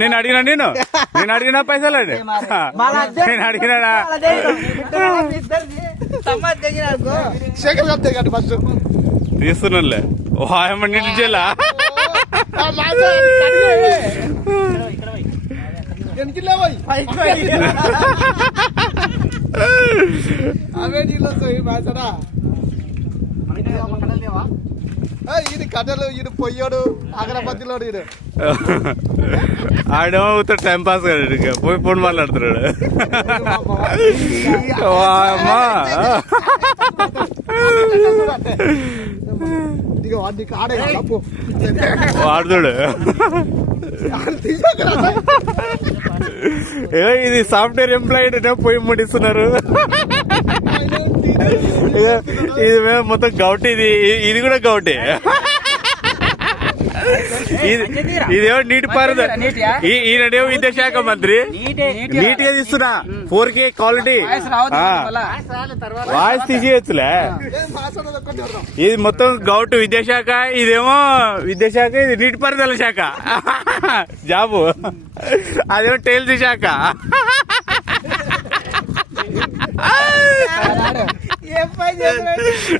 నేను అడిగినా నేను అడిగినా పైసలు నేను అడిగినా ఫస్ట్ తీస్తున్నానులే వాయమ్మ నీటి చేలా అవే నీళ్ళు వస్తాయి మాసరా ఇది కట్టలు ఇది పొయ్యాడు అగరబత్తిలోడు ఇది ఆడేమో టైం పాస్ కదా పోయి ఫోన్ మాట్లాడుతున్నాడు వాడుతాడు ఇది సాఫ్ట్వేర్ ఎంప్లాయీ పోయి ముడిస్తున్నారు ఇది మేము మొత్తం గౌట్ ఇది కూడా గౌటే ఇదేమో నీటి పారుదల ఈయనడేమో విద్యాశాఖ మంత్రి నీట్ గా తీస్తున్నా 4K క్వాలిటీ వాయిస్ తీసేయచ్చులే ఇది మొత్తం గౌట్ విద్యాశాఖ ఇదేమో విద్యాశాఖ ఇది నీటి పారుదల శాఖ జాబు అదేమో టైల్స్ శాఖ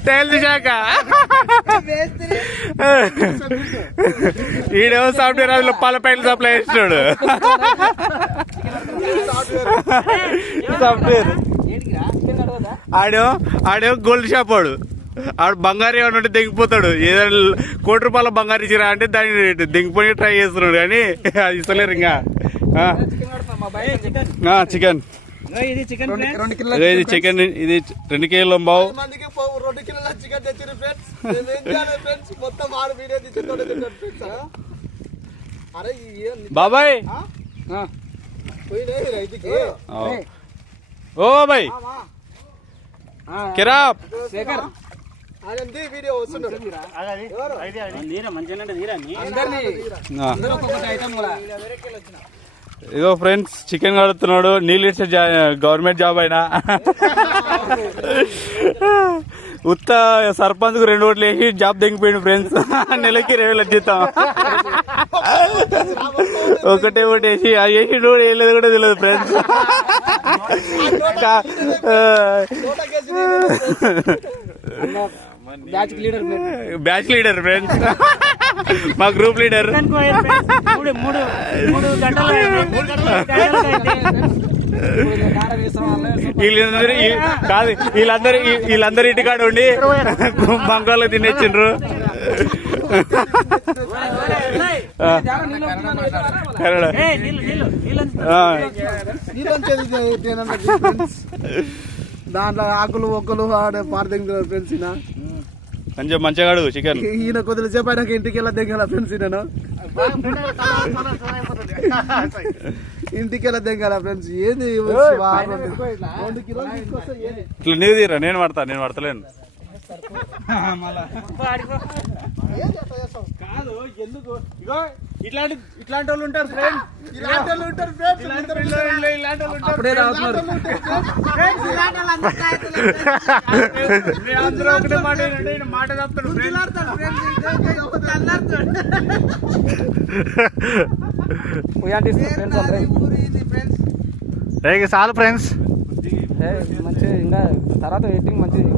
టైల్స్ శాఖ ఈడేమో సాఫ్ట్వేర్ అందులో పాల ప్యాకెట్లు సప్లై చేస్తున్నాడు సాఫ్ట్వేర్ ఆడేమో గోల్డ్ షాప్ వాడు ఆడు బంగారు ఏమన్నా ఉంటే దిగిపోతాడు ఏదైనా ₹1,00,00,000 బంగారు ఇచ్చిరా అంటే దాన్ని దిగిపోయి ట్రై చేస్తున్నాడు కానీ అది ఇస్తలేరు ఇంకా చికెన్ ఇది చికెన్ ఇది 2 కిలోల బావు బాబాయ్ ఓ బాబాయ్ కిరాప్ ఇగో ఫ్రెండ్స్ చికెన్ కడుతున్నాడు నీళ్ళు ఇచ్చే గవర్నమెంట్ జాబ్ అయినా ఉత్త సర్పంచ్ కు 2 ఓట్లు వేసి జాబ్ దిగిపోయింది ఫ్రెండ్స్ నెలకి 20,000 జీతం ఒకటే ఓటు వేసి ఆ వేసి వేయలేదు కూడా తెలియదు ఫ్రెండ్స్ బ్యాచ్ లీడర్ ఫ్రెండ్స్ మా గ్రూప్ లీడర్ కాదు వీళ్ళందరూ ఇంటికాడ ఉండి బంగాళ తినేచ్చిండ్రు దాంట్లో ఆకులు ఒక్కలు పారదెంగుతారు ఫ్రెండ్స్ మంచిగా అడుగు చికెన్ ఈయన కొద్దిగా సేపు అయినాక ఇంటికి వెళ్ళా దింగాల ఫ్రెండ్స్ నేను ఇంటికి వెళ్ళా దింగాల ఫ్రెండ్స్ ఏంది ఇట్లా నీవు తీరా నేను పడతలేను కాదు ఎందుకు ఇగో ఇట్లాంటి వాళ్ళు ఉంటారు ఫ్రెండ్స్ ఇలాంటి వాళ్ళు ఉంటారు ఫ్రెండ్స్ ఇలాంటి వాళ్ళు అందరూ ఒకటే మాట చెప్తాడు చాలు ఫ్రెండ్స్ మంచిగా ఇంకా తర్వాత వెయిటింగ్ మంచిగా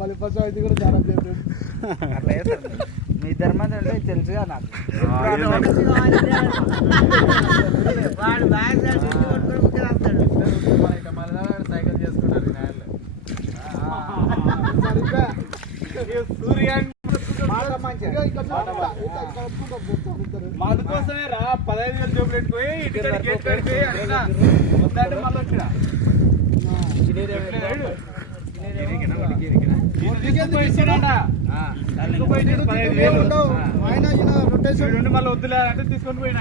బలిపశం అయితే కూడా చాలా అట్లా మీ ధర్మం అంటే తెలుసుగా నాకు సైకిల్ చేసుకుంటారు సూర్యాన్ని మాది కోసమే రా 15,000 జోబులు పెట్టుకోయి ఇంటికి గేట్ కడిపోయి వద్దంటే మళ్ళీ వచ్చినా మళ్ళీ వద్దులే అంటే తీసుకొని పోయినా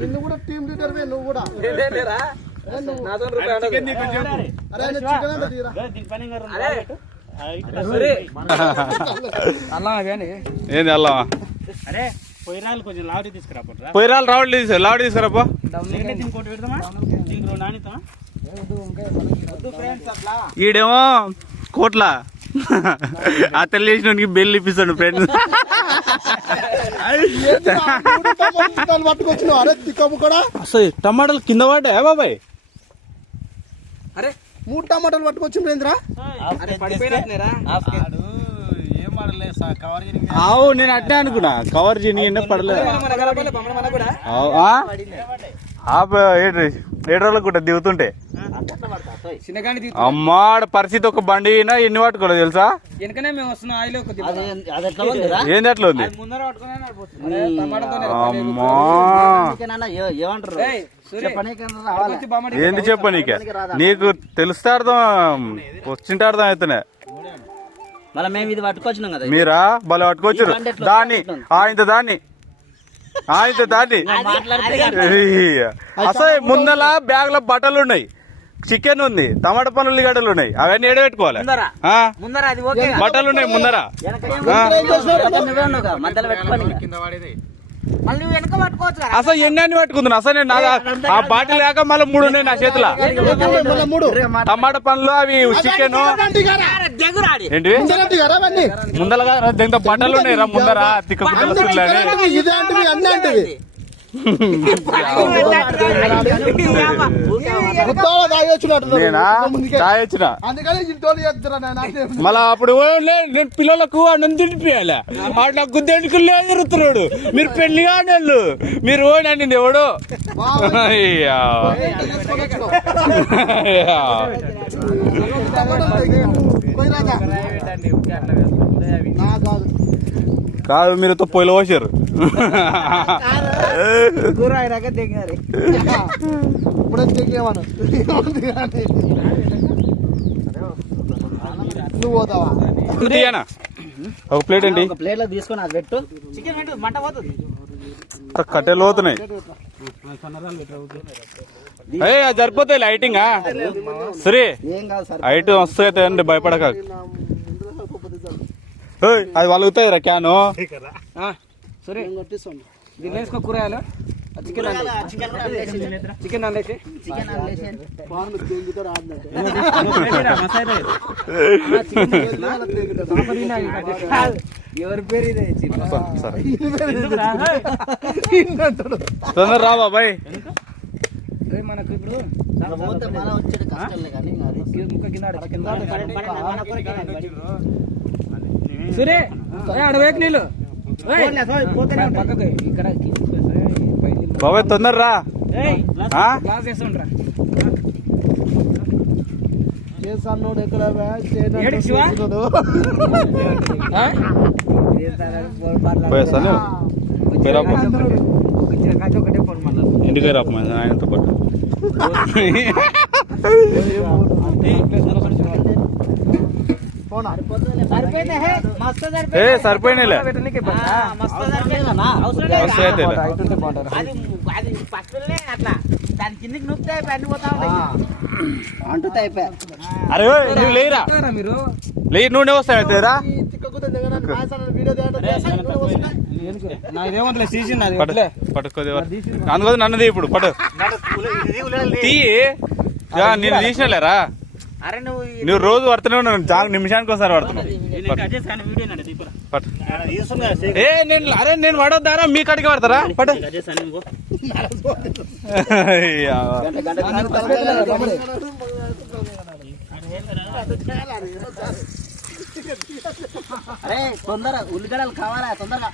నిన్ను కూడా టీమ్ లీడర్ నువ్వు కూడా ఏంది అల్లవా పొయ్యిరాలు కొంచెం లావడి తీసుకురా పొయ్యిరాలు లావడి తీసుకురాపో. ఇంకోటి పెడదామా నానితా ఈడేమో కోట్ల అతను లేచినోనికి బెల్లు ఇప్పిస్తాడు ఫ్రెండ్స్. అసలు టమాటాలు కింద పడ్డా బాబాయ్? అరే 3 టమాటాలు పట్టుకొచ్చిండ్రు ఏంద్రా? ఆవు నేను అట్టే అనుకున్నా కవర్ చేయని పడలేదు. ఏడ్రోళ్ళకు కూడా దిగుతుంటే అమ్మా పరిస్థితి ఒక బండి ఎన్ని పట్టుకోలేదు తెలుసా? వెనకనే మేము వస్తున్నాం. ఏంది అట్లా ఉంది? అమ్మా ఏంది చెప్ప నీకు తెలిస్తే అర్థం వచ్చింటే అర్థం అవుతున్నాయి. మళ్ళీ మేము ఇది పట్టుకొచ్చినాం కదా. మీరా భలే పట్టుకొచ్చారు దాన్ని దాన్ని అసలు ముందల బ్యాగ్ లో బట్టలు ఉన్నాయి, చికెన్ ఉంది, టమాటా పనులు, ఉల్లిగడ్డలు ఉన్నాయి. అవన్నీ ఏడ పెట్టుకోవాలి? బట్టలు ఉన్నాయి ముందర. అసలు ఎన్ని పట్టుకుంటున్నా అసలు నేను ఆ బాటిల్ లేక మళ్ళీ 3 ఉన్నాయి నా చేతిలో. టమాటా పండ్లు, అవి చికెన్ ఏంటి ముందర దీంతో బట్టలు ఉన్నాయి రా ముందర తిక్క మళ్ళా అప్పుడు నేను పిల్లలకు అన్నం తినిపియాలి. అట్లా గుద్దెండుకులు ఎదురుతున్నాడు. మీరు పెళ్లి కానోళ్ళు మీరు ఓనండి ఎవడు కాదు మీరుతో పొయ్యిలో పోసారు. తీయనా ఒక ప్లేట్ అండి. ప్లేట్ లో తీసుకొని అది పెట్టు. చికెన్ పెట్టు, మంట పోతుంది. కట్టెలు పోతున్నాయి. అది సరిపోతాయి లైటింగ్ సరే హైట్ వస్తాయి అండి భయపడక. అది వలుగుతాయి రా క్యాను. సరే దీన్ని వేసుకో కూరగాయలు. చికెన్ ఎవరి పేరు ఇదే తొందర రా బాబాయ్. మనకు ఇప్పుడు సరే అడవేకి నీళ్ళు ఇక్కడ బాబాయ్ తొందర రా. ఇంటికి రాపు ఆయనతో పాటు. సరిపోయినా అరే నువ్వు లేరా లే నూనె వస్తాయిరా. పట్టుకోదే అందుకోదు నన్నది ఇప్పుడు పట్టు తీ. నేను తీసినలేరా నువ్వు రోజు పడుతూనే ఉన్నాను. నిమిషానికి ఒకసారి పడుతున్నావు. అరే నేను పడొద్దారా మీ కాడికి పడతారా? పట్టు అరే తొందర ఉల్లిగడ్డలు కావాలా తొందరగా.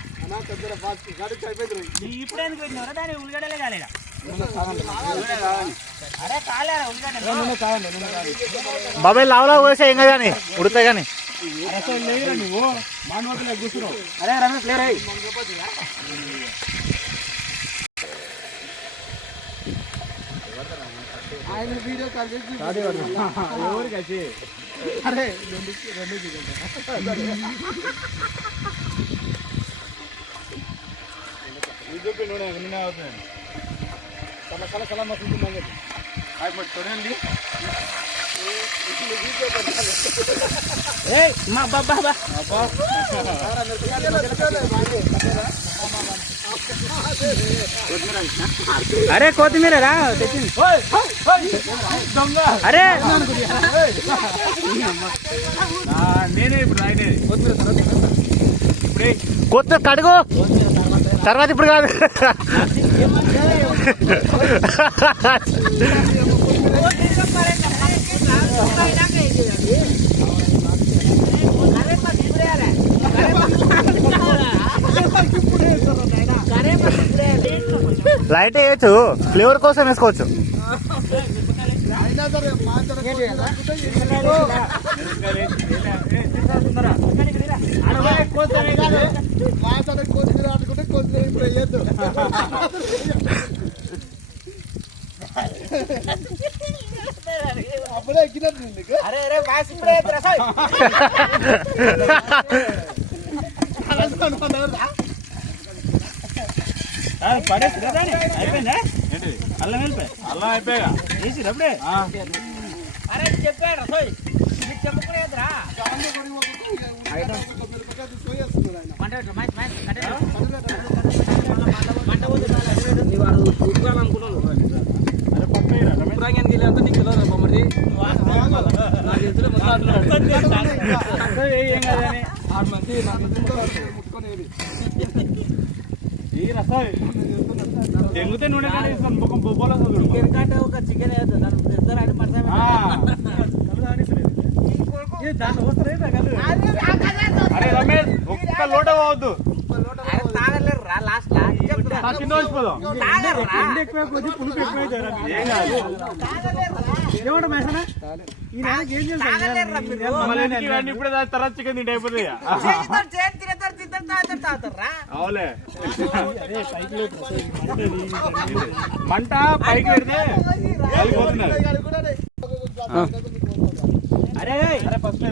ఉల్లిగడ్డలే కాలేదా? బాబాయ్ లావులా పోసా ఇంకా కానీ ఉడతాయి కానీ. అరే రమేష్ లేరే ఆయన వీడియో కాల్ చేసి అరే మా బాబా అరే కొత్తిమీర రా తెచ్చింది. అరే నేనే ఇప్పుడు రాయనే కొత్త కడుగు తర్వాత ఇప్పుడు కాదు. లైట్ వేయచ్చు, ఫ్లేవర్ కోసం వేసుకోవచ్చు. అరే అరే వాయిస్ ఇప్పుడే అయిపోయిందా అల్లం వెళ్ళిపోయి అలా అయిపోయా చేసి అప్పుడే అరే చెప్పాడు రసోయ్ నీకు చెప్పుకునేదిరా తెంగితే నూనె కానీ ముఖం బొబ్బలో ఒక చికెన్ అరే రమేష్ ఒక్క లోట పోవద్దు తాగలేరు రా లాస్ట్ కింద వచ్చిపోదాం ఏం కాదు ఇవన్నీ ఇప్పుడే తర్వాత చికెన్ తింటే అయిపోతాయి అవులే మంట పైకి పెడితే వెళ్ళిపోతున్నారు అరే అరే ఫస్ట్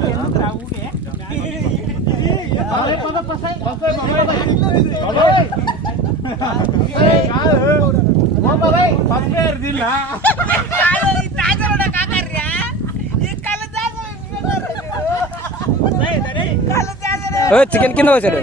చికెన్ కింద వచ్చాడు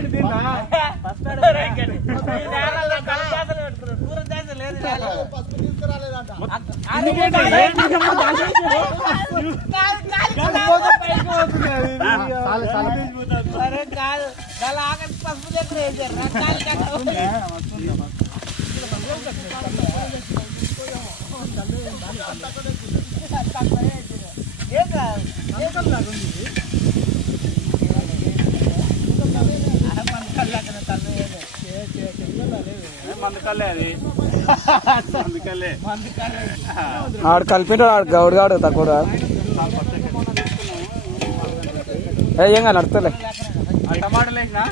మందుకల్లే అది మందుకల్లే ఆడు కలిపిండు గౌడు గాడు తక్కువ ఏం కాదు నడుస్తలే టమాటాలు వేసినా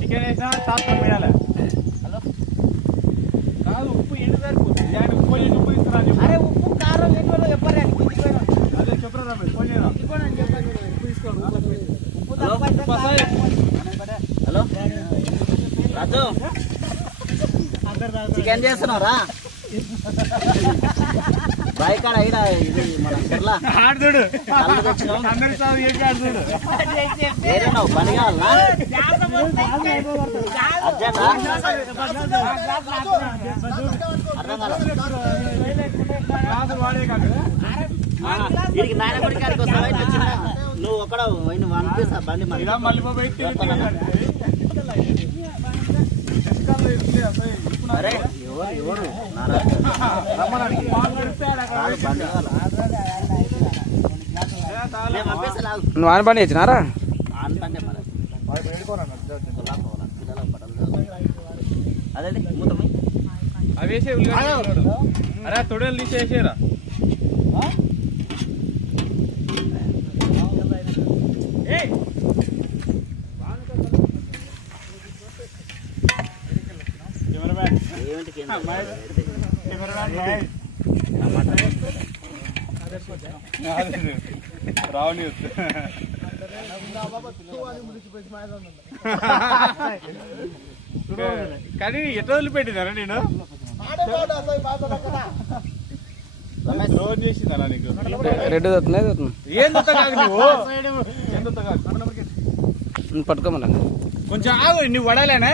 చికెన్ వేసినా టాప్ వేయాలి కాదు ఉప్పు ఎండు సరిపోతుంది ఉప్పు ఉప్పు ఇస్తున్నా అరే ఉప్పు కారం అదే చెప్పరా రమేష్ ఫోన్ చేయరా హలో రాజు చికెన్ చేస్తున్నారా బైక్ ఆడ ఈడ ఇది మన చెట్ల ఆడుతుడు కళ్ళు తెచ్చినావు అందరి సాగు చేసి ఆడుతుడు ఏదైనా పని కావాలా అర్జెంటా అర్థం కాదు వాడే కాదు వీడికి నాయన కొడి కాడికి వస్తావా ఇట్లా చిన్న నువ్వు ఒక్కడ వన్ పీస్ బండి మరి ఇలా మళ్ళీ పోయి అరే ఎవరు బండి నువ్వు ఆయన పని ఇచ్చినారా అంటే అదే మూతమై అవి వేసే అరే తొడలు తీసేసేరా రావని కానీ ఎట్లా వదిలిపెట్టినారా నేను ద్రోహం చేసిందా నీకు? రెడ్ అవుతున్నాయి ఏం దొత్తగాకు నువ్వు? ఏం దొత్తగాకు? పట్టుకోమన్నా కొంచెం ఆగు, నువ్వు వడాలేనా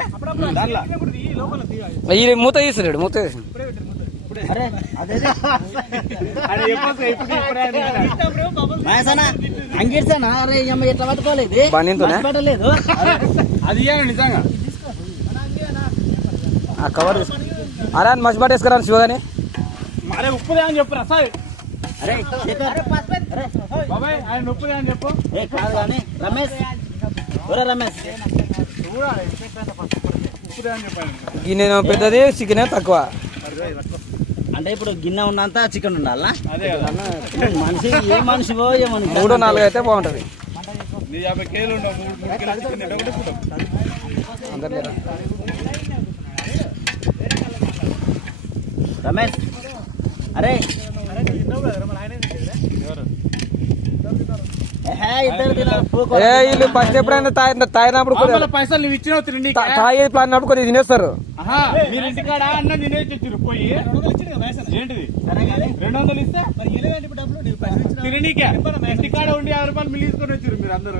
దానిలో? ఈ మూత తీస్తున్నాడు మూత తీసి అరే అదే అరే చెప్పొచ్చు, ఇప్పుడు ఇప్పుడే అని. మహేసనా అంగిడ్సానా? అరే అమ్మ ఎట్లా పట్టుకోలేదు బండితోనే? పట్టలేదు. అది ఇయ్యాలి నిజంగా. ఆ కవర్ అరే అని మసి పట్టేసుకురా శివగాని అరే ఉప్పుదే అని చెప్పురా సార్. అరే శేఖర్, అరే బాబాయ్ ఆయన ఉప్పుదే అని చెప్పు. ఏ కాదు కానీ రమేష్, ఒరే రమేష్ ఉప్పుదే అని చెప్పాను. గిన్నె పెద్దది చికెన్ తక్కువ. అంటే ఇప్పుడు గిన్నె ఉన్నంత చికెన్ ఉండాలా? అదే కదా, మనిషి ఏ మనిషివో ఏమని 3-4 అయితే బాగుంటది. నీ 50 కేజీలు ఉండవు, 3 కేజీలు చికెన్ తింటే కూడా తింటావు. అందరు లేరా? రమేష్ అరే ఇద్దరు తినాలి. ఏ వీళ్ళు ఫస్ట్ ఎప్పుడైనా తాగినప్పుడు మామూలు పైసలు నువ్వు ఇచ్చినావు తిండి. తాగే ప్లాన్ అప్పుడు కొద్దిగా తినేస్తారు. మీరు ఇంటికాడ అన్న తినేసి వచ్చారు పోయి. ఏంటిది 200 ఇస్తే తిననీకే ఇంటికాడ ఉండి 50 రూపాయలు మిల్లి తీసుకొని వచ్చారు మీరు అందరూ.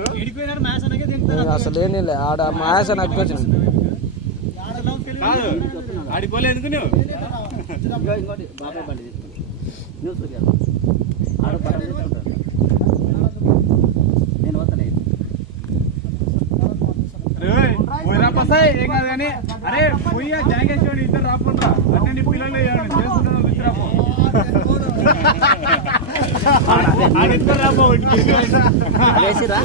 అసలు ఏం లేదు ఆడ మాయాస నాకు వచ్చింది. కాదు ఆడిపోలే ఎందుకు నువ్వు? ఇంకోటి బాబాయ్ బండి తీసుకుని న్యూస్ ఆడు పక్కన తీసుకుంటాడు. నేను వస్తాను. పోయిరా పసాయ్ ఏం కాదు కానీ. అరే పోయి జాగేశ్వరి ఇద్దరు రాకుండా అంటే నీ పిల్లలు చేసుకుంటున్నా తీసుకురాపో. ఆడిద్దరు రాపో. వేసిరా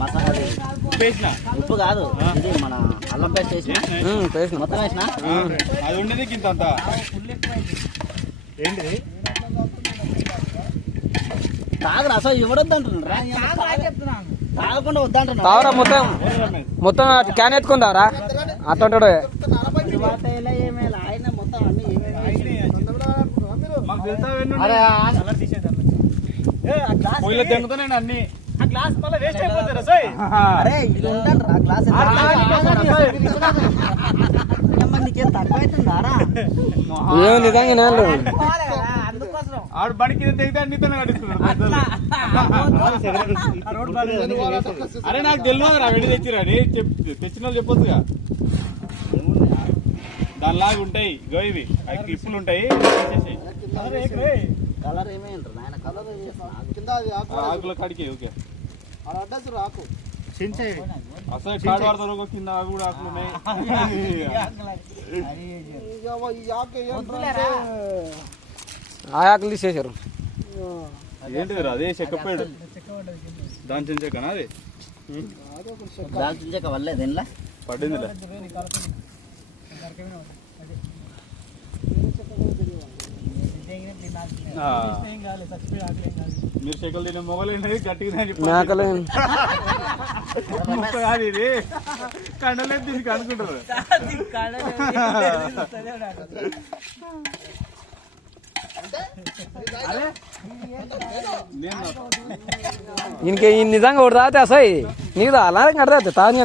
మసాలా వేసిన ఉప్పు కాదు, ఇది మన అల్లం పేస్ట్ వేసిన పేసిన మొత్తం వేసిన. అది ఉండేది ఇంత అంతా. ఏంటిది తాగరా అసలు ఇవ్వడొద్దు అంటున్నారా? తాగకుండా వద్దంటున్నా. తావరా మొత్తం క్యాన్ ఎత్తుకుందావరా అట్లా ఆయన మొత్తం అన్ని మాకు తెలుసా? పొయ్యిలో తెంగుతానండి అన్ని. అరే ఇది ఉంటారా గ్లాస్ నీకేం తక్కువ అవుతుందారా? ఏం నిజంగా నేను ఆడు బడికి తెగితే అన్నితోనే నడుస్తున్నాడు. అరే నాకు తెలియదు రా వెడి తెచ్చిరా అని తెచ్చిన వాళ్ళు చెప్పొచ్చుగా. దానిలాగా ఉంటాయి గో ఇవి క్లిప్పులు ఉంటాయి. కలర్ ఏమేంటారు నాయన? కలర్ ఆకుల కాడికి ఓకే అసలు కాడు వాడతారు కింద అవి కూడా ఆకులు ఉన్నాయి. ఆ ఆకులు తీసేశారు. ఏంటిది రా అదే చెక్కపేడు దాని చెక్కనా అది దాల్చిన చెక్క వల్లే దీనిలో పడిందిలే. మీరు చెక్కలు తినే మొగలేండి గట్టిగా మేకలు ముక్క కాదు ఇది కండలేదు దీనికి అనుకుంటారు. ఇంకే నిజంగా ఒకటి తాగితే అసలు నీకు అలాగే కడతా తాగి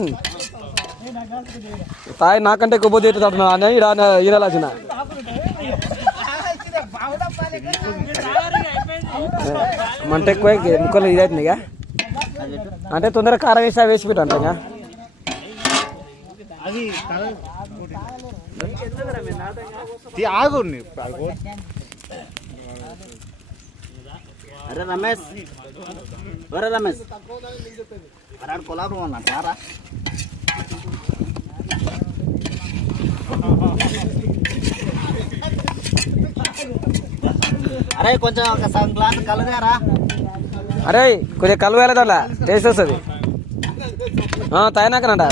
తాగి నాకంటే ఎక్కువ పోతే ఈరాలు వచ్చిన మంట ఎక్కువ ముక్కలు ఇది అవుతుంది ఇక అంటే తొందరగా కారం వేసి వేసి పెట్టాను ఇంకా ఆగు. అరే రమేష్, ఒరే రమేష్ అరాడు కొలాబరం అన్న సారా. అరే కొంచెం ఒక సగం గ్లాస్ కలగారా. అరే కొంచెం కలవేయాలి దాంట్లో టేస్ట్ వస్తుంది తాగినాకనంట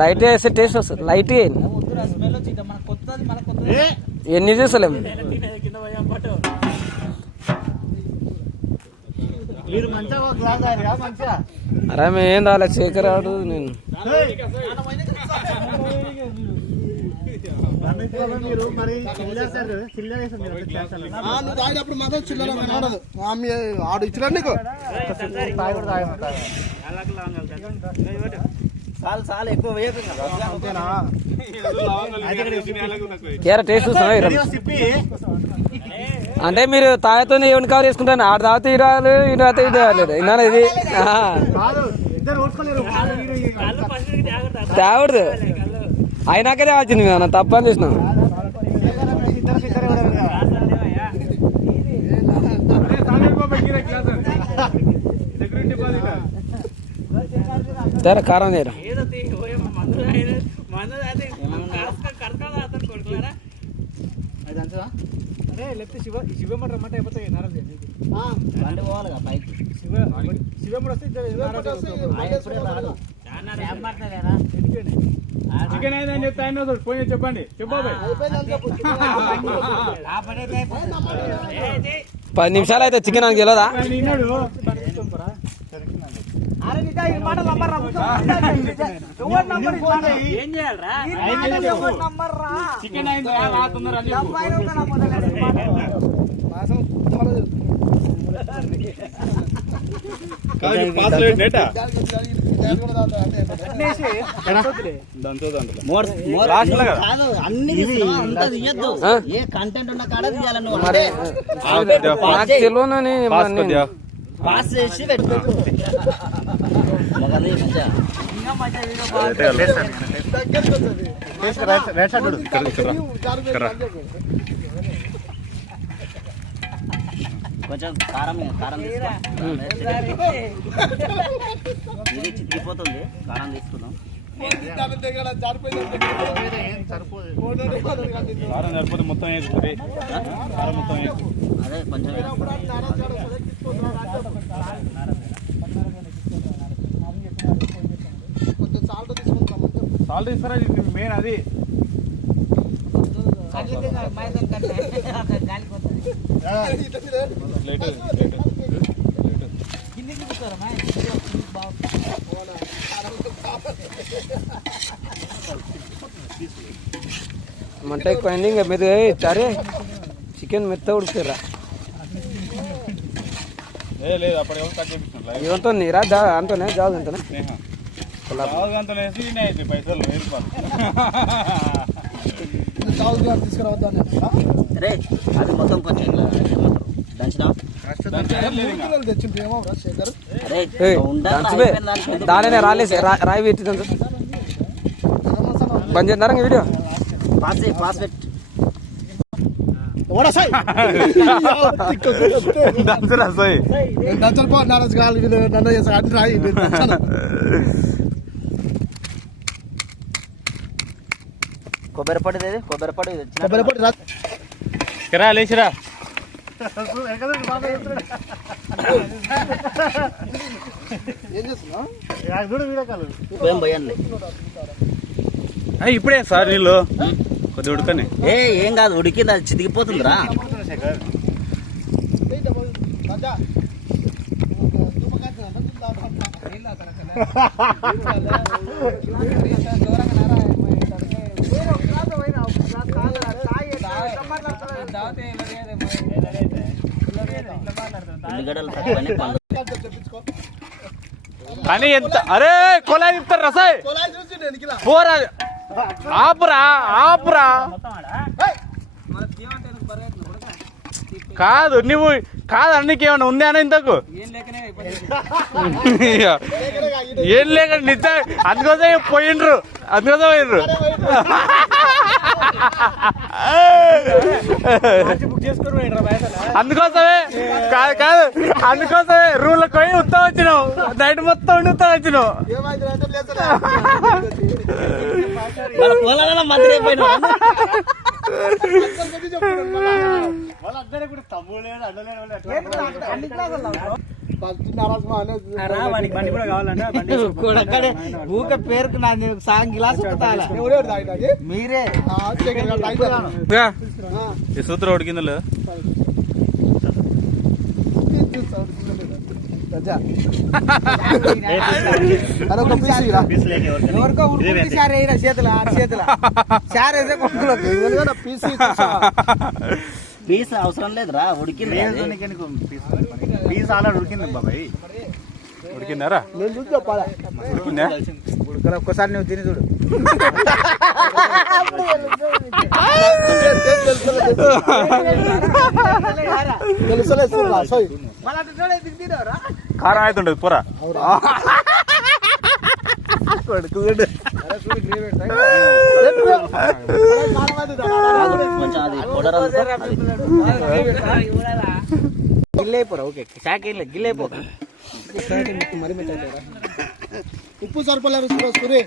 లైట్ వేస్తే టేస్ట్ వస్తుంది. లైట్ ఎన్ని చూస్తలేము. అరే మేం రాలే శేఖర్ రాడు నేను తాగినప్పుడు మాత్రం చిల్లర ఆడు ఇచ్చినా నీకు చాలు చాలు ఎక్కువ వేయకు అంతేనా కేరా టేస్ట్ చూస్తావా అంటే మీరు తాగుతూ ఎవరిని కవర్ చేసుకుంటాను ఆడు తాగితే ఇరాలు ఈయన తాగితే ఇది రాలేదు ఇన్నాను ఇది కాదు ఇద్దరు ఓడ్చుకోలేరు తాగూడదు అయినాకే తాగాల్సింది మేము తప్పని చూసినాం సరే కారం చేయరా అరే లేకపోతే శివమఠ రమ్మంటే అయిపోతాయి నారాజు బండి పోవాలిగా పైకి శివమఠ వస్తే ఎప్పుడే రాదు చికెన్ అయిందని చెప్తే ఆయన ఫోన్ చేసి చెప్పండి చెప్పాలి 10 నిమిషాలు అయితే చికెన్ నాకు తెలియదా ఆయన విన్నాడు ఏం చేయాలరా చికెన్ అయింది తొందర కాదు అన్ని అంత తీయద్దు ఏ కంటెంట్ ఉన్న కాడ తీయాలి నువ్వు మరి నాకు తెలియనని పాస్ చేసి పెట్టు కొంచెం కారం కారం ఇది చిక్కిపోతుంది కారం తీసుకుందాం కారం సరిపోతే మొత్తం వేసుకుంది కారం మొత్తం వేసుకుంది అదే కొంచెం సాల్ట్ ఇస్తారా మెయిన్ అది మంట ఎక్కువైంది ఇంకా మీరు సరే చికెన్ మెత్త ఉడుకుతారా లేదు అప్పుడు ఎవరు కట్ చేపిస్తున్నా ఇవంతా నీరా అంతనే జాబ్ అంతనే అంత వేసి అయితే పైసలు రే అది మొత్తం కొంచెం దంచుదాం దానినే రాలేసి రాయి పెట్టి బంద్ చేస్తున్నారా వీడియో పాస్ పెట్టి కొబ్బరి పొడి రా లేచిరా పోయండి ఇప్పుడే సార్ నీళ్ళు కొద్దిగా ఉడకని ఏం కాదు ఉడికింది అది చితికిపోతుందిరా ఉల్లిగడ్డలు తక్కువనే కానీ ఎంత అరే కొలాయి ఇస్తారు రసాయ్ పోరా ఆపురా కాదు నువ్వు కాదు అన్నికి ఏమన్నా ఉంది అన్న ఇంతకు ఏం లేక నిజ అందుకోసమే పోయిండ్రు అందుకోసమే కాదు అందుకోసమే రూమ్ లో పోయి ఉత్తా వచ్చినావు నైట్ మొత్తం ఉండి ఉత్తా వచ్చినావు మంత్రి అయిపోయినా ఊక పేరుకు సాయం గిలాస్ మీరే ఈ సూత్రం ఉడికిందో ఎవరికో ఉడుకుంటే సార్ వేయరా చేతుల సార్ వేసే పీస్ అవసరం లేదురా ఉడికింది పీస్ ఆల్రెడీ ఉడికింది బాబాయ్ ఉడికిందారా నేను చూసి చెప్పాలా ఉడికిందా ఉడకలు ఒక్కసారి నువ్వు తిని చూడు కారం అవుతుండదు పొరా కొంచెం అది పౌడర్ గిల్లైపోరా ఓకే శాఖ గిల్లైపో మరి ఉప్పు సరిపోలేరు సూరి